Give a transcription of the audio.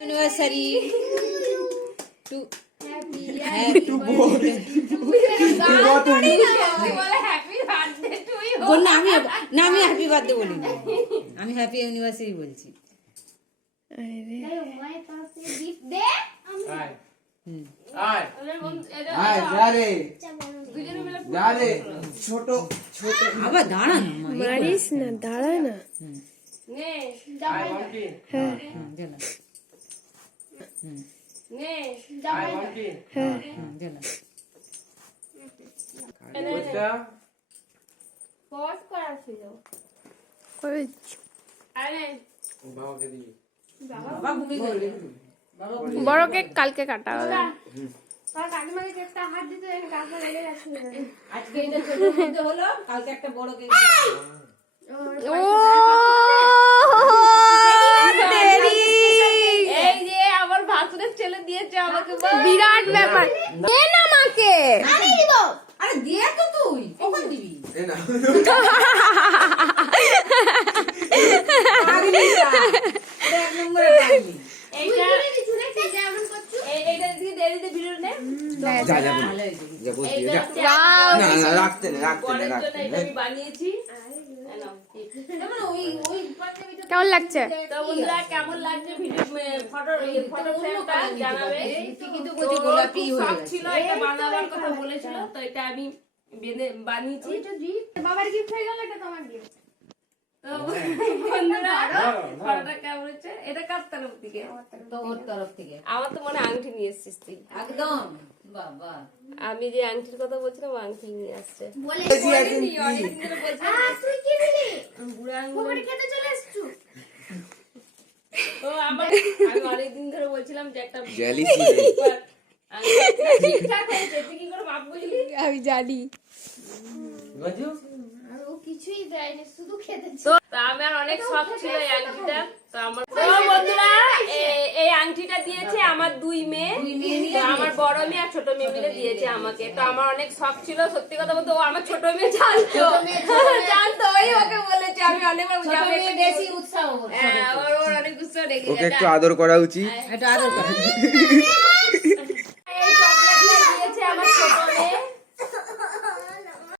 anniversary to happy to both. বল না আমি happy birthday বলিনি, আমি হ্যাপি অ্যানিভার্সারি বলছি। ছোট ছোট আবার দাঁড়ান মারিস না, দাঁড়া না। বড় কেক কালকে কাটা হবে। আজকে এটা ছোটর মধ্যে হলো, কালকে একটা বড় কেক। ও এই যে আমার ভাসুরের ছেলে দিয়েছে আমাকে বিরাট ব্যাপার। দে না মাকে। আরে দিয়ে তো তুই কখন দিবি? পাগলি তা। এটা এক নম্বরে পাগলি। এইটা দিয়ে দেরিতে ভিডিও নে। যা যা বল ভালো হয়েছে। যা বল এইটা যা হচ্ছে না না রাখতে না বরের জন্য এটা আমি বানিয়েছি। যেমন ওই পাঞ্জাবিটা কেমন লাগছে? তো বন্ধুরা কেমন লাগছে ভিডিও ফটো ফ্রেমটা জানাবে। কিন্তু বলছি গোলাপি হয়ে শখ গেছে। ছিল এটা বানাবার কথা বলেছিল, তো এটা আমি বানিয়েছি। বাবার গিফট হয়ে গেল, এটা তোমার গিফট। তো বন্ধুরা ফটোটা কেমন হচ্ছে? এটা কার তরফ থেকে? তো ওর তরফ থেকে আমার তো মনে হয় আংটি নিয়ে এসছিস তুই। একদম বাবা। আমি যে আংটির কথা বলছিলাম ও আংটি নিয়ে আসছে। বুড়া আঙুল তো আমি অনেকদিন ধরে বলছিলাম যে একটা Jealousy। আংটি ঠিকঠাক হয়েছে, তুই কি করে মাপ বুঝলি? আমি জানি। তো আমার অনেক শখ ছিল এই আংটিটা। তো আমার বন্ধুরা এই আংটিটা দিয়েছে আমার দুই মেয়ে। তো আমার বড় মেয়ে আর ছোট মেয়ে মিলে দিয়েছে আমাকে। তো আমার অনেক শখ ছিল, সত্যি কথা বলতে ও আমার ছোট মেয়ে জানতো ওই ওকে বলেছে। আমি অনেকবার ছোট মেয়ে বেশি উৎসাহ ওর অনেক উৎসাহ রেখে ওকে একটু আদর করা উচিত। এটা আদর করে